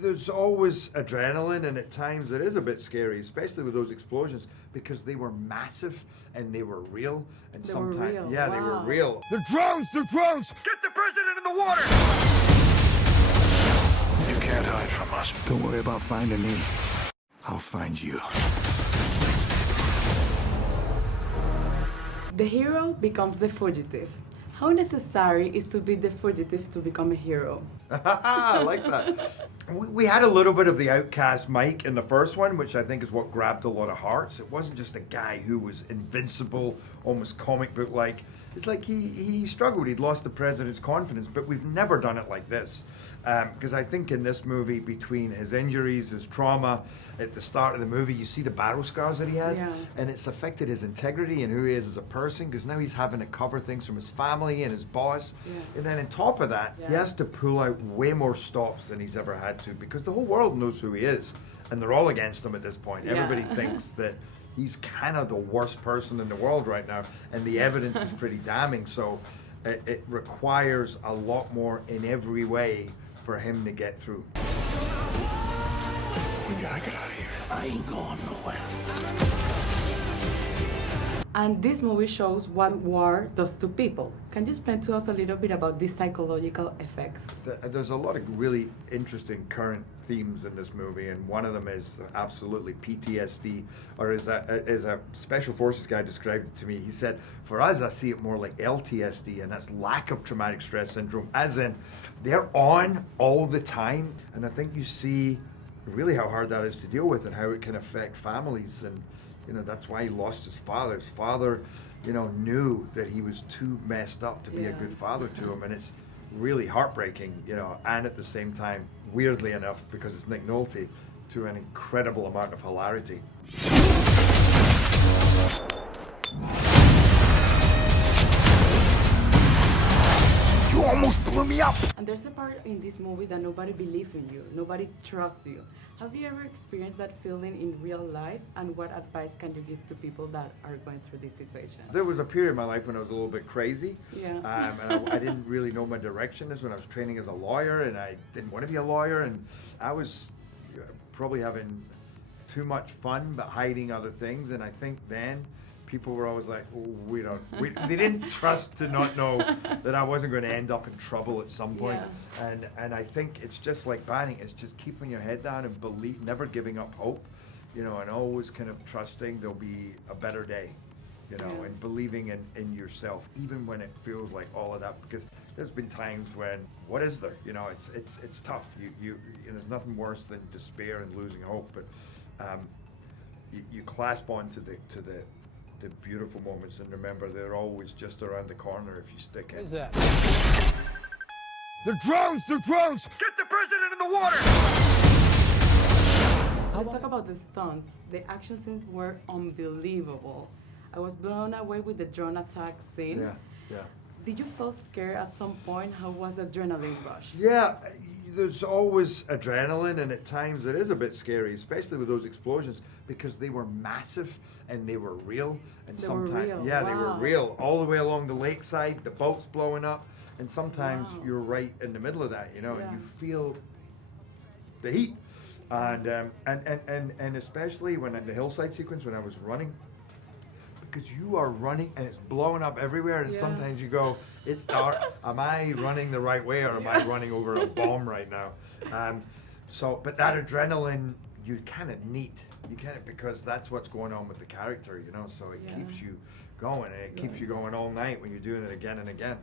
There's always adrenaline, and at times it is a bit scary, especially with those explosions, because they were massive and they were real. And They were sometimes, real. yeah, they were Wow. real. They're drones! They're drones! Get the president in the water! You can't hide from us. Don't worry about finding me. I'll find you. The hero becomes the fugitive. How necessary is to be the fugitive to become a hero? I like that. We had a little bit of the outcast Mike in the first one, which I think is what grabbed a lot of hearts. It wasn't just a guy who was invincible, almost comic book like. It's like he struggled, he'd lost the president's confidence, but we've never done it like this. Because I think in this movie, between his injuries, his trauma, at the start of the movie, you see the battle scars that he has, Yeah. and it's affected his integrity and who he is as a person, because now he's having to cover things from his family and his boss. Yeah. And then on top of that, he Yeah. has to pull out way more stops than he's ever had to, because the whole world knows who he is, and they're all against him at this point. Yeah. Everybody thinks that he's kind of the worst person in the world right now, and the evidence is pretty damning. So it requires a lot more in every way for him to get through. We gotta get out of here. I ain't going nowhere. And this movie shows what war does to people. Can you explain to us a little bit about these psychological effects? There's a lot of really interesting current themes in this movie, and one of them is absolutely PTSD, or as a special forces guy described it to me, he said, for us, I see it more like LTSD, and that's lack of traumatic stress syndrome, as in they're on all the time, and I think you see really how hard that is to deal with and how it can affect families. And that's why he lost his father. His father, knew that he was too messed up to be a Yeah. good father to him, and it's really heartbreaking, and at the same time, weirdly enough, because it's Nick Nolte, to an incredible amount of hilarity. You almost blew me up! And there's a part in this movie that nobody believes in you, nobody trusts you. Have you ever experienced that feeling in real life? And what advice can you give to people that are going through this situation? There was a period in my life when I was a little bit crazy, Yeah. and I didn't really know my direction. This is when I was training as a lawyer, and I didn't want to be a lawyer, and I was probably having too much fun but hiding other things. And I think then people were always like, oh, they didn't trust to not know that I wasn't going to end up in trouble at some point. Yeah. And I think it's just like banning, it's just keeping your head down and never giving up hope, and always kind of trusting there'll be a better day, Yeah. and believing in yourself, even when it feels like all of that, because there's been times when, what is there? It's tough. There's nothing worse than despair and losing hope, but you clasp on to the beautiful moments, and remember they're always just around the corner if you stick in. What is that? They're drones! They're drones! Get the president in the water! Let's talk about the stunts. The action scenes were unbelievable. I was blown away with the drone attack scene. Yeah. Did you feel scared at some point? How was the adrenaline rush? Yeah, there's always adrenaline, and at times it is a bit scary, especially with those explosions, because they were massive and they were real. And They were sometimes, real, yeah, they were wow. real all the way along the lakeside. The boat's blowing up, and sometimes Wow. you're right in the middle of that, and Yeah. you feel the heat, and especially when in the hillside sequence when I was running. Because you are running and it's blowing up everywhere, and Yeah. sometimes you go, it's dark. Am I running the right way, or am I running over a bomb right now? But that adrenaline, you kind of need. You kind of, because that's what's going on with the character, so it Yeah. keeps you going, and it keeps you going all night when you're doing it again and again.